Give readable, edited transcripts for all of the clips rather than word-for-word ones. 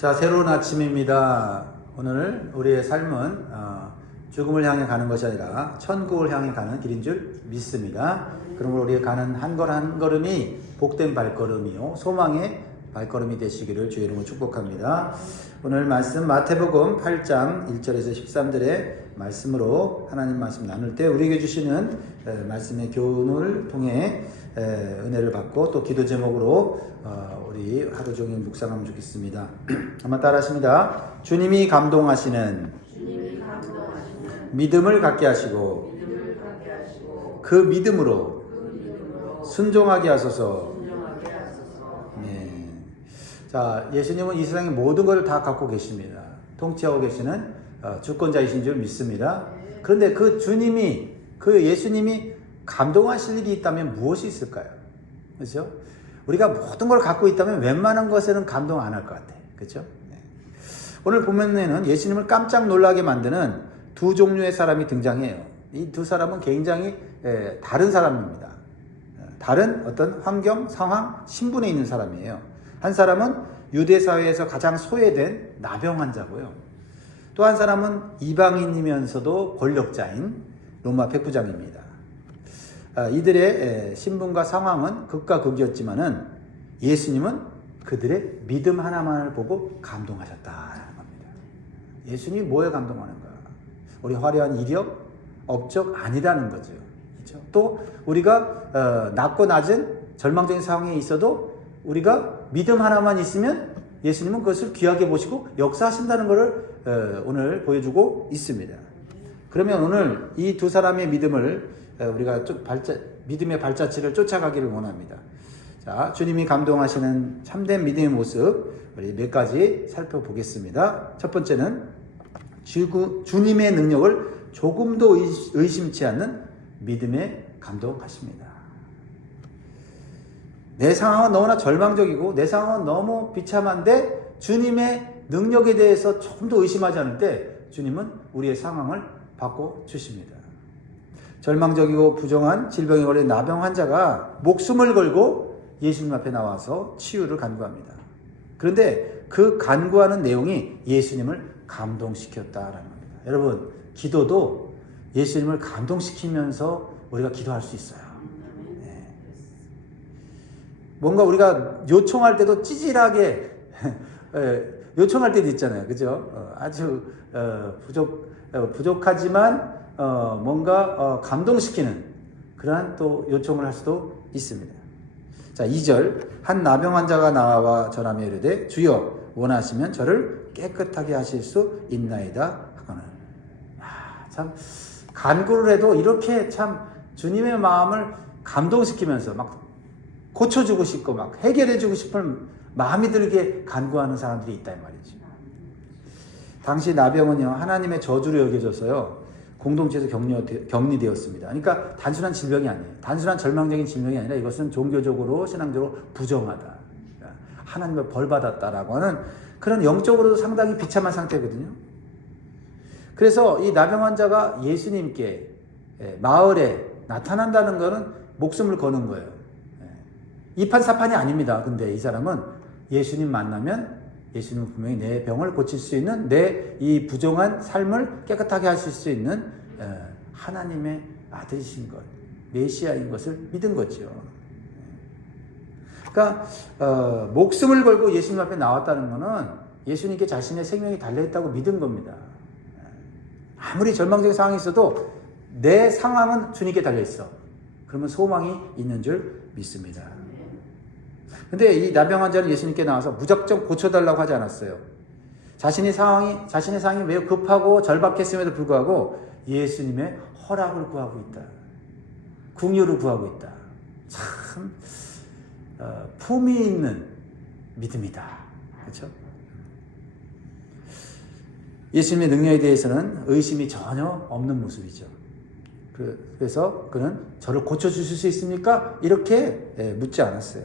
자, 새로운 아침입니다. 오늘 우리의 삶은 죽음을 향해 가는 것이 아니라 천국을 향해 가는 길인 줄 믿습니다. 그러므로 우리가 가는 한 걸음 한 걸음이 복된 발걸음이요 소망의 발걸음이 되시기를 주의 이름으로 축복합니다. 오늘 말씀 마태복음 8장 1절에서 13절의 말씀으로 하나님 말씀 나눌 때 우리에게 주시는 말씀의 교훈을 통해 은혜를 받고 또 기도 제목으로 우리 하루 종일 묵상하면 좋겠습니다. 한번 따라 하십니다. 주님이 감동하시는 믿음을 갖게 하시고 그 믿음으로 순종하게 하소서. 네. 자, 예수님은 이 세상의 모든 것을 다 갖고 계십니다. 통치하고 계시는 주권자이신 줄 믿습니다. 그런데 그 주님이, 그 예수님이 감동하실 일이 있다면 무엇이 있을까요? 그렇죠? 우리가 모든 걸 갖고 있다면 웬만한 것에는 감동 안 할 것 같아요. 그렇죠? 네. 오늘 보면은 예수님을 깜짝 놀라게 만드는 두 종류의 사람이 등장해요. 이 두 사람은 굉장히 다른 사람입니다. 다른 어떤 환경, 상황, 신분에 있는 사람이에요. 한 사람은 유대 사회에서 가장 소외된 나병 환자고요. 또 한 사람은 이방인이면서도 권력자인 로마 백부장입니다. 이들의 신분과 상황은 극과 극이었지만은 예수님은 그들의 믿음 하나만을 보고 감동하셨다는 겁니다. 예수님이 뭐에 감동하는가? 우리 화려한 이력, 업적 아니라는 거죠. 그렇죠? 또 우리가 낮고 낮은 절망적인 상황에 있어도 우리가 믿음 하나만 있으면 예수님은 그것을 귀하게 보시고 역사하신다는 것을 오늘 보여주고 있습니다. 그러면 오늘 이 두 사람의 믿음을 우리가 믿음의 발자취를 쫓아가기를 원합니다. 자, 주님이 감동하시는 참된 믿음의 모습 우리 몇 가지 살펴보겠습니다. 첫 번째는 주님의 능력을 조금도 의심치 않는 믿음에 감동하십니다. 내 상황은 너무나 절망적이고 내 상황은 너무 비참한데 주님의 능력에 대해서 조금도 의심하지 않을 때 주님은 우리의 상황을 바꿔주십니다. 절망적이고 부정한 질병에 걸린 나병 환자가 목숨을 걸고 예수님 앞에 나와서 치유를 간구합니다. 그런데 그 간구하는 내용이 예수님을 감동시켰다라는 겁니다. 여러분, 기도도 예수님을 감동시키면서 우리가 기도할 수 있어요. 네. 뭔가 우리가 요청할 때도 찌질하게 요청할 때도 있잖아요. 그죠? 아주 부족하지만 뭔가 감동시키는 그러한 또 요청을 할 수도 있습니다. 자, 2절 한 나병 환자가 나와 전하며 이르되 주여 원하시면 저를 깨끗하게 하실 수 있나이다 하거늘. 참 간구를 해도 이렇게 참 주님의 마음을 감동시키면서 막 고쳐주고 싶고 막 해결해주고 싶은 마음이 들게 간구하는 사람들이 있다 이 말이죠. 당시 나병은요 하나님의 저주로 여겨져서요 공동체에서 격리되었습니다. 그러니까 단순한 질병이 아니에요. 단순한 절망적인 질병이 아니라 이것은 종교적으로 신앙적으로 부정하다. 하나님을 벌받았다라고 하는 그런 영적으로도 상당히 비참한 상태거든요. 그래서 이 나병 환자가 예수님께 마을에 나타난다는 것은 목숨을 거는 거예요. 이판사판이 아닙니다. 근데 이 사람은 예수님 만나면 예수님은 분명히 내 병을 고칠 수 있는 내 이 부정한 삶을 깨끗하게 하실 수 있는 하나님의 아들이신 것, 메시아인 것을 믿은 거죠. 그러니까 목숨을 걸고 예수님 앞에 나왔다는 것은 예수님께 자신의 생명이 달려있다고 믿은 겁니다. 아무리 절망적인 상황이 있어도 내 상황은 주님께 달려있어. 그러면 소망이 있는 줄 믿습니다. 근데 이 나병 환자는 예수님께 나와서 무작정 고쳐달라고 하지 않았어요. 자신의 상황이 매우 급하고 절박했음에도 불구하고 예수님의 허락을 구하고 있다. 긍휼을 구하고 있다. 참 품이 있는 믿음이다. 그렇죠? 예수님의 능력에 대해서는 의심이 전혀 없는 모습이죠. 그래서 그는 저를 고쳐주실 수 있습니까? 이렇게 묻지 않았어요.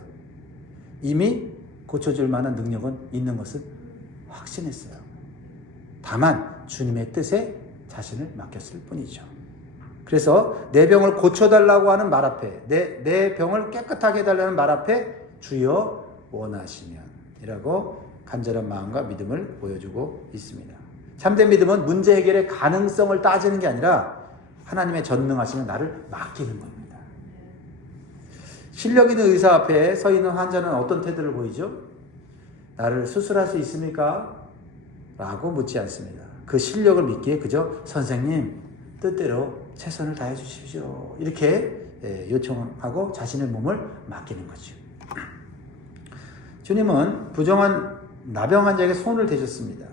이미 고쳐줄 만한 능력은 있는 것을 확신했어요. 다만 주님의 뜻에 자신을 맡겼을 뿐이죠. 그래서 내 병을 고쳐달라고 하는 말 앞에 내 병을 깨끗하게 해달라는 말 앞에 주여 원하시면 이라고 간절한 마음과 믿음을 보여주고 있습니다. 참된 믿음은 문제 해결의 가능성을 따지는 게 아니라 하나님의 전능하심에 나를 맡기는 겁니다. 실력 있는 의사 앞에 서 있는 환자는 어떤 태도를 보이죠? 나를 수술할 수 있습니까? 라고 묻지 않습니다. 그 실력을 믿기에 그저 선생님 뜻대로 최선을 다해 주십시오. 이렇게 요청하고 자신의 몸을 맡기는 거죠. 주님은 부정한 나병 환자에게 손을 대셨습니다.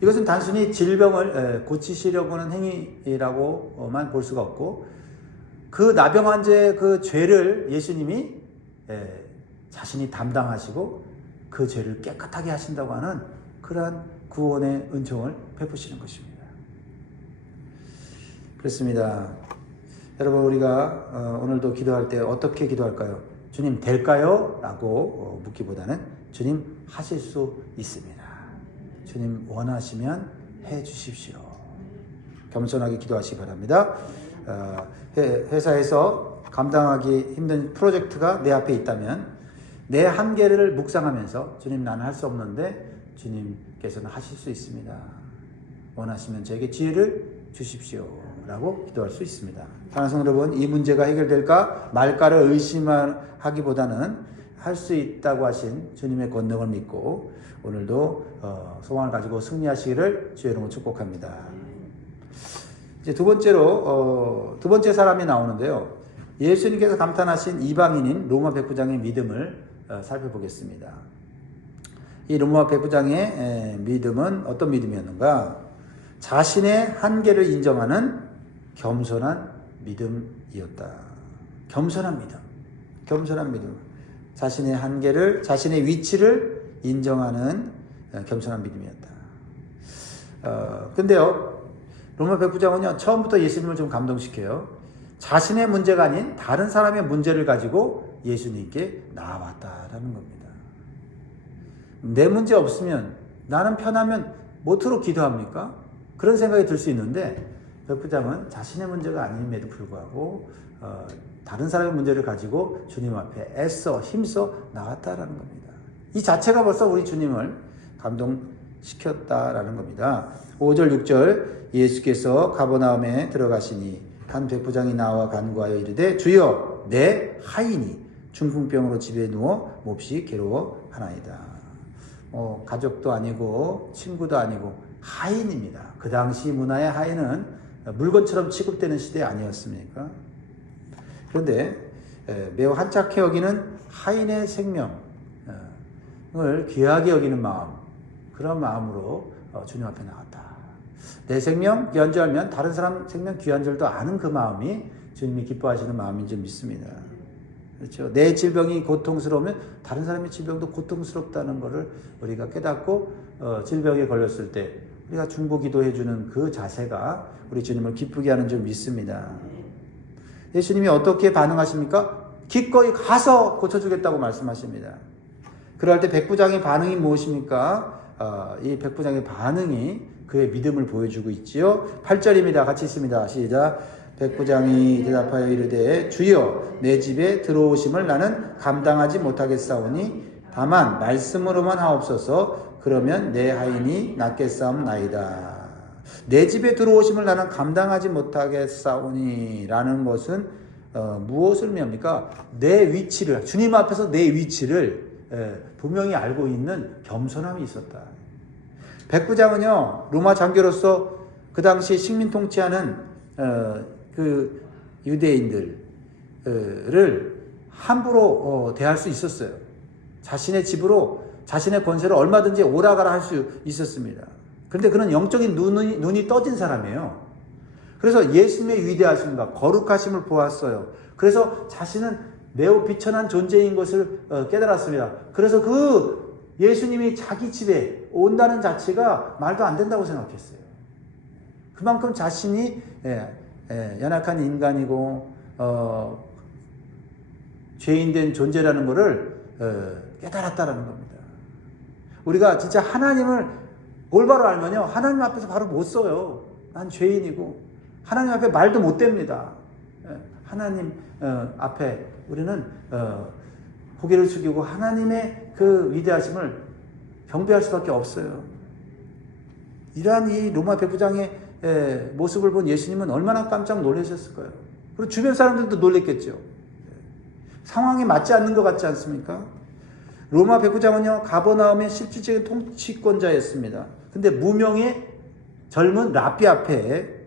이것은 단순히 질병을 고치시려고 하는 행위라고만 볼 수가 없고 그 나병 환자의 그 죄를 예수님이 자신이 담당하시고 그 죄를 깨끗하게 하신다고 하는 그러한 구원의 은총을 베푸시는 것입니다. 그렇습니다. 여러분 우리가 오늘도 기도할 때 어떻게 기도할까요? 주님 될까요? 라고 묻기보다는 주님 하실 수 있습니다. 주님 원하시면 해 주십시오. 겸손하게 기도하시기 바랍니다. 회사에서 감당하기 힘든 프로젝트가 내 앞에 있다면 내 한계를 묵상하면서 주님 나는 할 수 없는데 주님께서는 하실 수 있습니다. 원하시면 저에게 지혜를 주십시오. 라고 기도할 수 있습니다. 사랑하는 성도 여러분, 이 문제가 해결될까 말까를 의심하기보다는 할 수 있다고 하신 주님의 권능을 믿고 오늘도 소망을 가지고 승리하시기를 주의 이름으로 축복합니다. 이제 두 번째 사람이 나오는데요. 예수님께서 감탄하신 이방인인 로마 백부장의 믿음을 살펴보겠습니다. 이 로마 백부장의 믿음은 어떤 믿음이었는가? 자신의 한계를 인정하는 겸손한 믿음이었다. 겸손한 믿음. 자신의 한계를, 자신의 위치를 인정하는 겸손한 믿음이었다. 근데요, 로마 백부장은요, 처음부터 예수님을 좀 감동시켜요. 자신의 문제가 아닌 다른 사람의 문제를 가지고 예수님께 나아왔다라는 겁니다. 내 문제 없으면, 나는 편하면 뭐로 기도합니까? 그런 생각이 들 수 있는데, 백부장은 자신의 문제가 아님에도 불구하고, 다른 사람의 문제를 가지고 주님 앞에 애써 힘써 나왔다라는 겁니다. 이 자체가 벌써 우리 주님을 감동시켰다라는 겁니다. 5절 6절 예수께서 가버나움에 들어가시니 한 백부장이 나와 간구하여 이르되 주여 내 하인이 중풍병으로 집에 누워 몹시 괴로워하나이다. 가족도 아니고 친구도 아니고 하인입니다. 그 당시 문화의 하인은 물건처럼 취급되는 시대 아니었습니까? 그런데 매우 한착해 여기는 하인의 생명을 귀하게 여기는 마음, 그런 마음으로 주님 앞에 나왔다. 내 생명 귀한 줄 알면 다른 사람 생명 귀한 줄도 아는 그 마음이 주님이 기뻐하시는 마음인 줄 믿습니다. 그렇죠? 내 질병이 고통스러우면 다른 사람의 질병도 고통스럽다는 것을 우리가 깨닫고 질병에 걸렸을 때 우리가 중보기도해 주는 그 자세가 우리 주님을 기쁘게 하는 줄 믿습니다. 예수님이 어떻게 반응하십니까? 기꺼이 가서 고쳐주겠다고 말씀하십니다. 그럴 때 백부장의 반응이 무엇입니까? 이 백부장의 반응이 그의 믿음을 보여주고 있지요. 8절입니다. 같이 있습니다. 시작. 백부장이 대답하여 이르되 주여 내 집에 들어오심을 나는 감당하지 못하겠사오니 다만 말씀으로만 하옵소서. 그러면 내 하인이 낫겠사옵나이다. 내 집에 들어오심을 나는 감당하지 못하겠사오니 라는 것은 무엇을 의미합니까? 내 위치를, 주님 앞에서 내 위치를 분명히 알고 있는 겸손함이 있었다. 백부장은요, 로마 장교로서 그 당시 식민 통치하는 그 유대인들을 함부로 대할 수 있었어요. 자신의 집으로 자신의 권세를 얼마든지 오라가라 할 수 있었습니다. 그런데 그런 영적인 눈이 떠진 사람이에요. 그래서 예수님의 위대하심과 거룩하심을 보았어요. 그래서 자신은 매우 비천한 존재인 것을 깨달았습니다. 그래서 그 예수님이 자기 집에 온다는 자체가 말도 안 된다고 생각했어요. 그만큼 자신이 연약한 인간이고 죄인된 존재라는 것을 깨달았다라는 겁니다. 우리가 진짜 하나님을 올바로 알면요, 하나님 앞에서 바로 못 써요. 난 죄인이고 하나님 앞에 말도 못 됩니다. 하나님 앞에 우리는 고개를 숙이고 하나님의 그 위대하심을 경배할 수밖에 없어요. 이러한 이 로마 백부장의 모습을 본 예수님은 얼마나 깜짝 놀라셨을까요? 그리고 주변 사람들도 놀랬겠죠. 상황에 맞지 않는 것 같지 않습니까? 로마 백부장은요, 가버나움의 실질적인 통치권자였습니다. 근데 무명의 젊은 랍비 앞에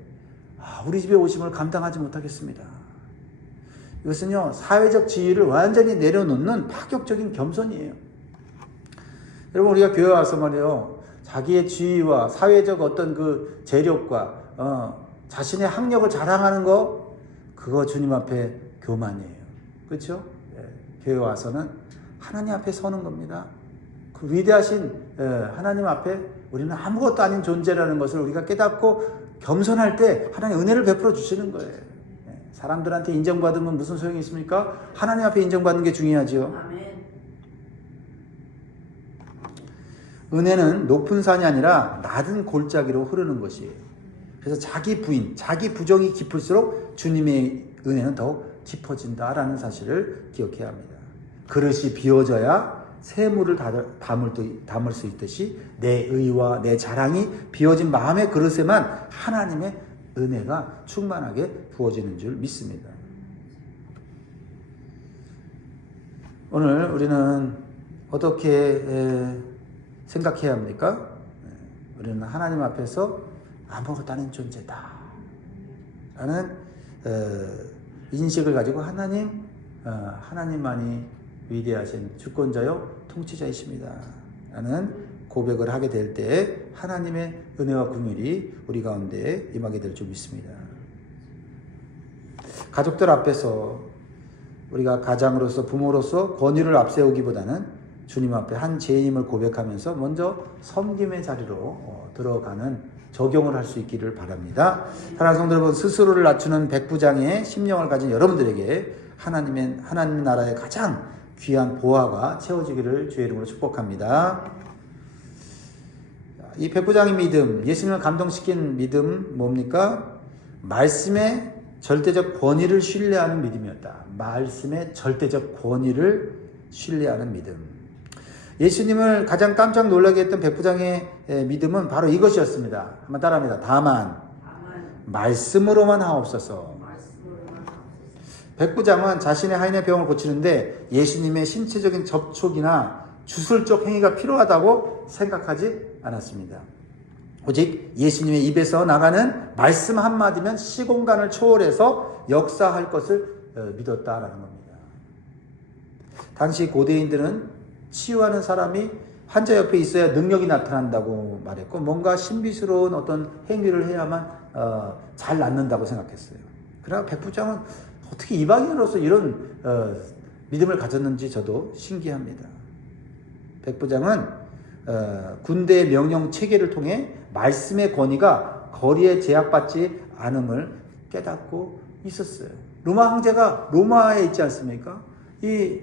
우리 집에 오심을 감당하지 못하겠습니다. 이것은요, 사회적 지위를 완전히 내려놓는 파격적인 겸손이에요. 여러분, 우리가 교회 와서 말이에요, 자기의 지위와 사회적 어떤 그 재력과 자신의 학력을 자랑하는 거, 그거 주님 앞에 교만이에요. 그렇죠? 교회 와서는 하나님 앞에 서는 겁니다. 그 위대하신 하나님 앞에 우리는 아무것도 아닌 존재라는 것을 우리가 깨닫고 겸손할 때 하나님 은혜를 베풀어 주시는 거예요. 사람들한테 인정받으면 무슨 소용이 있습니까? 하나님 앞에 인정받는 게 중요하죠. 은혜는 높은 산이 아니라 낮은 골짜기로 흐르는 것이에요. 그래서 자기 부인, 자기 부정이 깊을수록 주님의 은혜는 더욱 깊어진다라는 사실을 기억해야 합니다. 그릇이 비워져야 새물을 담을 수 있듯이 내 의와 내 자랑이 비워진 마음의 그릇에만 하나님의 은혜가 충만하게 부어지는 줄 믿습니다. 오늘 우리는 어떻게 생각해야 합니까? 우리는 하나님 앞에서 아무것도 아닌 존재다 라는 인식을 가지고 하나님만이 위대하신 주권자요 통치자이십니다 라는 고백을 하게 될 때 하나님의 은혜와 긍휼이 우리 가운데 임하게 될 줄 믿습니다. 가족들 앞에서 우리가 가장으로서 부모로서 권위를 앞세우기보다는 주님 앞에 한 죄인임을 고백하면서 먼저 섬김의 자리로 들어가는 적용을 할 수 있기를 바랍니다. 사랑하는 성도 여러분, 스스로를 낮추는 백부장의 심령을 가진 여러분들에게 하나님 나라의 가장 귀한 보화가 채워지기를 주의 이름으로 축복합니다. 이 백부장의 믿음, 예수님을 감동시킨 믿음 뭡니까? 말씀의 절대적 권위를 신뢰하는 믿음이었다. 말씀의 절대적 권위를 신뢰하는 믿음. 예수님을 가장 깜짝 놀라게 했던 백부장의 믿음은 바로 이것이었습니다. 한번 따라합니다. 다만 말씀으로만 하옵소서. 백부장은 자신의 하인의 병을 고치는데 예수님의 신체적인 접촉이나 주술적 행위가 필요하다고 생각하지 않았습니다. 오직 예수님의 입에서 나가는 말씀 한마디면 시공간을 초월해서 역사할 것을 믿었다라는 겁니다. 당시 고대인들은 치유하는 사람이 환자 옆에 있어야 능력이 나타난다고 말했고 뭔가 신비스러운 어떤 행위를 해야만 잘 낫는다고 생각했어요. 그러나 백부장은 어떻게 이방인으로서 이런 믿음을 가졌는지 저도 신기합니다. 백부장은 군대의 명령 체계를 통해 말씀의 권위가 거리에 제약받지 않음을 깨닫고 있었어요. 로마 황제가 로마에 있지 않습니까? 이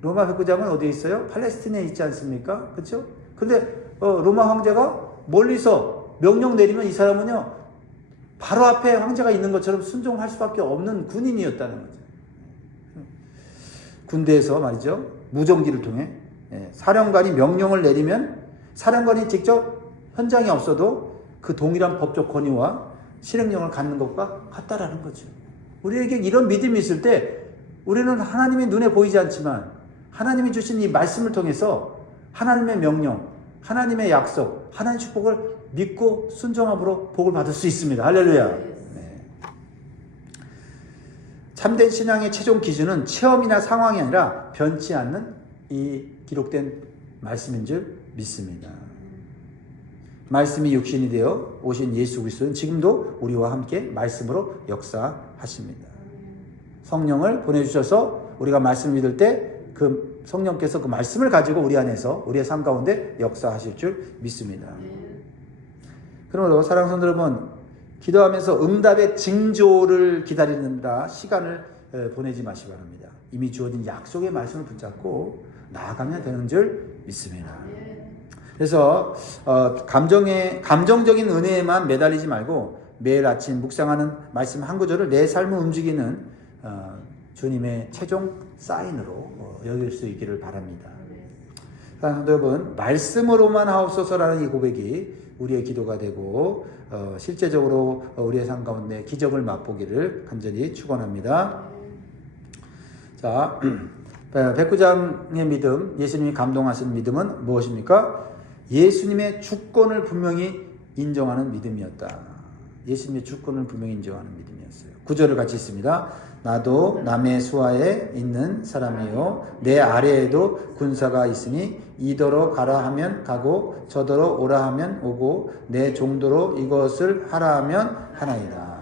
로마 백부장은 어디에 있어요? 팔레스틴에 있지 않습니까? 그렇죠? 근데 로마 황제가 멀리서 명령 내리면 이 사람은요 바로 앞에 황제가 있는 것처럼 순종할 수밖에 없는 군인이었다는 거죠. 군대에서 말이죠 무전기를 통해 사령관이 명령을 내리면 사령관이 직접 현장에 없어도 그 동일한 법적 권위와 실행력을 갖는 것과 같다라는 거죠. 우리에게 이런 믿음이 있을 때 우리는 하나님의 눈에 보이지 않지만 하나님이 주신 이 말씀을 통해서 하나님의 명령, 하나님의 약속, 하나님의 축복을 믿고 순종함으로 복을 받을 수 있습니다. 할렐루야. 네. 참된 신앙의 최종 기준은 체험이나 상황이 아니라 변치 않는 이 기록된 말씀인 줄 믿습니다. 말씀이 육신이 되어 오신 예수 그리스도는 지금도 우리와 함께 말씀으로 역사하십니다. 성령을 보내주셔서 우리가 말씀을 믿을 때 그 성령께서 그 말씀을 가지고 우리 안에서 우리의 삶 가운데 역사하실 줄 믿습니다. 그러므로 사랑하는 성도 여러분, 기도하면서 응답의 징조를 기다리는다 시간을 보내지 마시기 바랍니다. 이미 주어진 약속의 말씀을 붙잡고 나아가면 되는 줄 믿습니다. 그래서 감정적인 은혜에만 매달리지 말고 매일 아침 묵상하는 말씀 한 구절을 내 삶을 움직이는 주님의 최종 사인으로 여길 수 있기를 바랍니다. 사랑하는 여러분, 말씀으로만 하옵소서라는 이 고백이 우리의 기도가 되고 실제적으로 우리의 삶 가운데 기적을 맛보기를 간절히 축원합니다. 자, 백부장의 믿음, 예수님이 감동하신 믿음은 무엇입니까? 예수님의 주권을 분명히 인정하는 믿음이었다. 예수님의 주권을 분명히 인정하는 믿음이었어요. 9절을 같이 읽습니다. 나도 남의 수하에 있는 사람이요 내 아래에도 군사가 있으니 이더러 가라 하면 가고 저더러 오라 하면 오고 내 종도로 이것을 하라 하면 하나이다.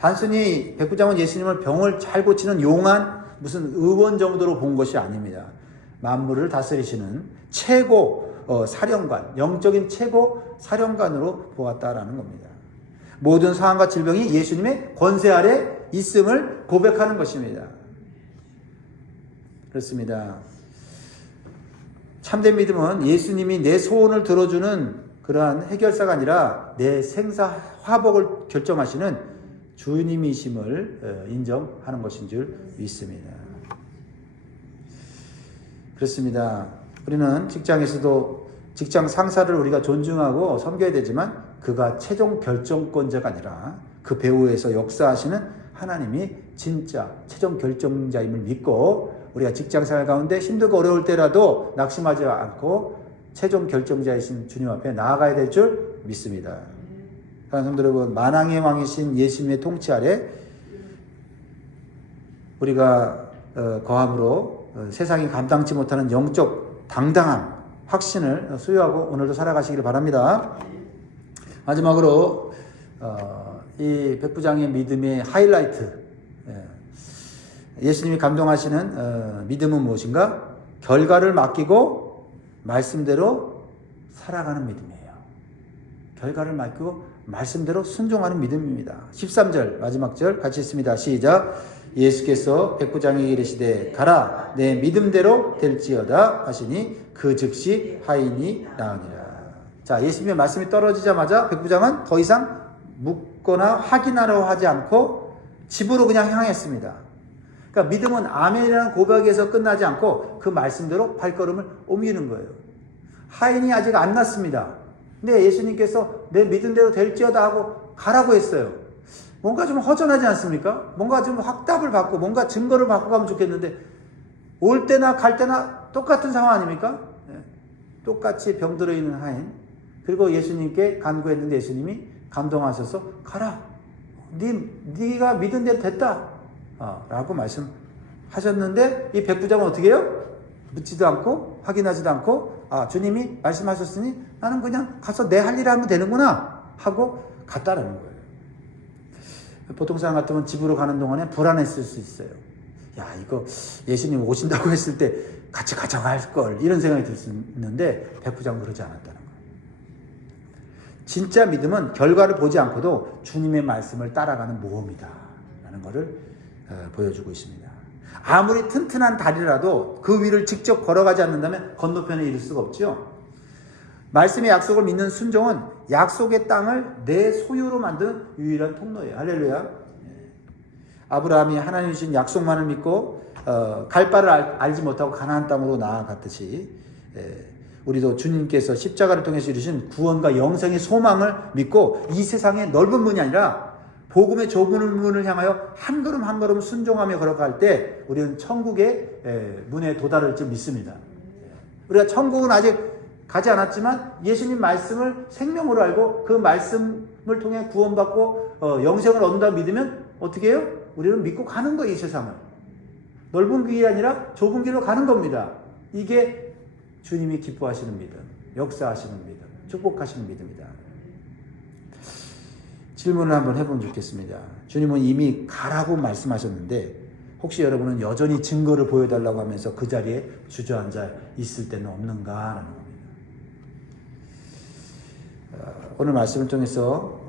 단순히 백부장은 예수님을 병을 잘 고치는 용한 무슨 의원 정도로 본 것이 아닙니다. 만물을 다스리시는 최고 사령관, 영적인 최고 사령관으로 보았다라는 겁니다. 모든 상황과 질병이 예수님의 권세 아래 있음을 고백하는 것입니다. 그렇습니다. 참된 믿음은 예수님이 내 소원을 들어주는 그러한 해결사가 아니라 내 생사 화복을 결정하시는 주님이심을 인정하는 것인 줄 믿습니다. 그렇습니다. 우리는 직장에서도 직장 상사를 우리가 존중하고 섬겨야 되지만 그가 최종 결정권자가 아니라 그 배후에서 역사하시는 하나님이 진짜 최종 결정자임을 믿고 우리가 직장생활 가운데 힘들고 어려울 때라도 낙심하지 않고 최종 결정자이신 주님 앞에 나아가야 될 줄 믿습니다. 사랑하는 성도 여러분, 만왕의 왕이신 예수님의 통치 아래 우리가 거함으로 세상이 감당치 못하는 영적 당당함, 확신을 소유하고 오늘도 살아가시기를 바랍니다. 마지막으로 이 백부장의 믿음의 하이라이트, 예수님이 감동하시는 믿음은 무엇인가? 결과를 맡기고 말씀대로 살아가는 믿음이에요. 결과를 맡기고 말씀대로 순종하는 믿음입니다. 13절 마지막 절 같이 읽습니다. 시작. 예수께서 백부장에게 이르시되 가라 내 믿음대로 될지어다 하시니 그 즉시 하인이 나으니라. 자, 예수님의 말씀이 떨어지자마자 백부장은 더 이상 묻거나 확인하려 하지 않고 집으로 그냥 향했습니다. 그러니까 믿음은 아멘이라는 고백에서 끝나지 않고 그 말씀대로 발걸음을 옮기는 거예요. 하인이 아직 안 났습니다. 근데 예수님께서 내 믿음대로 될지어다 하고 가라고 했어요. 뭔가 좀 허전하지 않습니까? 뭔가 좀 확답을 받고 뭔가 증거를 받고 가면 좋겠는데 올 때나 갈 때나 똑같은 상황 아닙니까? 똑같이 병들어 있는 하인, 그리고 예수님께 간구했는데 예수님이 감동하셔서 가라, 네가 믿은 대로 됐다 라고 말씀하셨는데 이 백부장은 어떻게 해요? 묻지도 않고 확인하지도 않고 주님이 말씀하셨으니 나는 그냥 가서 내 할 일 하면 되는구나 하고 갔다라는 거예요. 보통 사람 같으면 집으로 가는 동안에 불안했을 수 있어요. 야, 이거 예수님 오신다고 했을 때 같이 가져갈 걸, 이런 생각이 들 수 있는데 백부장은 그러지 않았다는 거예요. 진짜 믿음은 결과를 보지 않고도 주님의 말씀을 따라가는 모험이다 라는 것을 보여주고 있습니다. 아무리 튼튼한 다리라도 그 위를 직접 걸어가지 않는다면 건너편에 이를 수가 없죠. 말씀의 약속을 믿는 순종은 약속의 땅을 내 소유로 만드는 유일한 통로예요. 할렐루야. 아브라함이 하나님 주신 약속만을 믿고 갈 바를 알지 못하고 가나안 땅으로 나아갔듯이 우리도 주님께서 십자가를 통해서 이루신 구원과 영생의 소망을 믿고 이 세상의 넓은 문이 아니라 복음의 좁은 문을 향하여 한 걸음 한 걸음 순종하며 걸어갈 때 우리는 천국의 문에 도달할 줄 믿습니다. 우리가 천국은 아직 가지 않았지만 예수님 말씀을 생명으로 알고 그 말씀을 통해 구원받고 영생을 얻는다 믿으면 어떻게 해요? 우리는 믿고 가는 거예요. 이 세상을 넓은 길이 아니라 좁은 길로 가는 겁니다. 이게 주님이 기뻐하시는 믿음, 역사하시는 믿음, 축복하시는 믿음이다. 질문을 한번 해보면 좋겠습니다. 주님은 이미 가라고 말씀하셨는데 혹시 여러분은 여전히 증거를 보여달라고 하면서 그 자리에 주저앉아 있을 때는 없는가라는 겁니다. 오늘 말씀을 통해서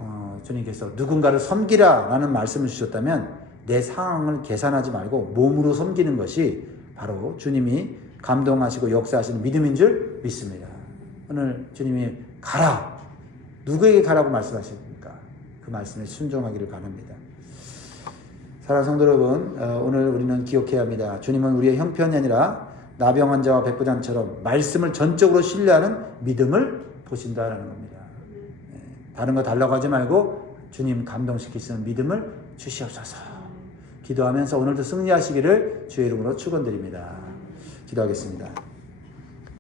주님께서 누군가를 섬기라 라는 말씀을 주셨다면 내 상황을 계산하지 말고 몸으로 섬기는 것이 바로 주님이 감동하시고 역사하시는 믿음인 줄 믿습니다. 오늘 주님이 가라, 누구에게 가라고 말씀하십니까? 그 말씀에 순종하기를 바랍니다. 사랑하는 성도 여러분, 오늘 우리는 기억해야 합니다. 주님은 우리의 형편이 아니라 나병 환자와 백부장처럼 말씀을 전적으로 신뢰하는 믿음을 보신다라는 겁니다. 다른 거 달라고 하지 말고 주님 감동시킬 수 있는 믿음을 주시옵소서. 기도하면서 오늘도 승리하시기를 주의 이름으로 축원드립니다. 기도하겠습니다.